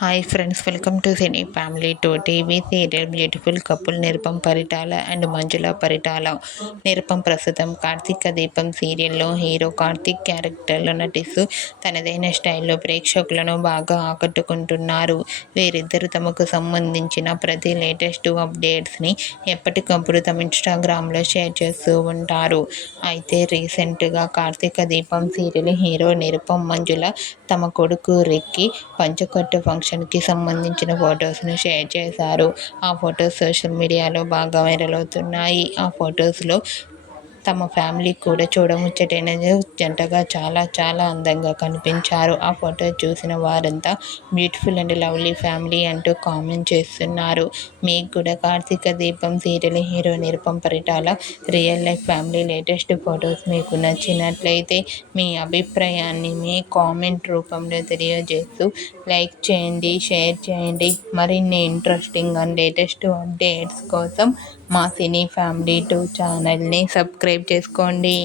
Hi friends, welcome to cine family to TV serial beautiful couple Nirupam Paritala and Manjula Paritala. Nirupam ప్రస్తుతం కార్తీక దీపం సీరియల్లో hero Karthik క్యారెక్టర్లో నటిస్తూ తనదైన స్టైల్లో ప్రేక్షకులను బాగా ఆకట్టుకుంటున్నారు. వీరిద్దరూ తమకు సంబంధించిన ప్రతి లేటెస్ట్ అప్డేట్స్ని ఎప్పటికప్పుడు తమ ఇన్స్టాగ్రామ్లో షేర్ చేస్తూ ఉంటారు. అయితే రీసెంట్గా కార్తీక దీపం సీరియల్ హీరో నిరుపం మంజుల తమ కొడుకు రిక్కీ పంచకట్టు ఫంక్షన్కి సంబంధించిన ఫొటోస్ను షేర్ చేశారు. ఆ ఫొటోస్ సోషల్ మీడియాలో బాగా వైరల్ అవుతున్నాయి. ఆ ఫొటోస్లో తమ ఫ్యామిలీ కూడా చూడముచ్చటైన జంటగా చాలా చాలా అందంగా కనిపించారు. ఆ ఫోటో చూసిన వారంతా బ్యూటిఫుల్ అండ్ లవ్లీ ఫ్యామిలీ అంటూ కామెంట్ చేస్తున్నారు. మీకు కూడా కార్తీక దీపం serial hero Nirupam Paritala real life family latest photos మీకు నచ్చినట్లయితే మీ అభిప్రాయాన్ని మీ కామెంట్ రూపంలో తెలియజేస్తూ లైక్ చేయండి, షేర్ చేయండి. మరిన్ని ఇంట్రెస్టింగ్ అండ్ లేటెస్ట్ అప్డేట్స్ కోసం మా సినీ ఫ్యామిలీ 2 ఛానల్ని సబ్స్క్రైబ్ చేసుకోండి.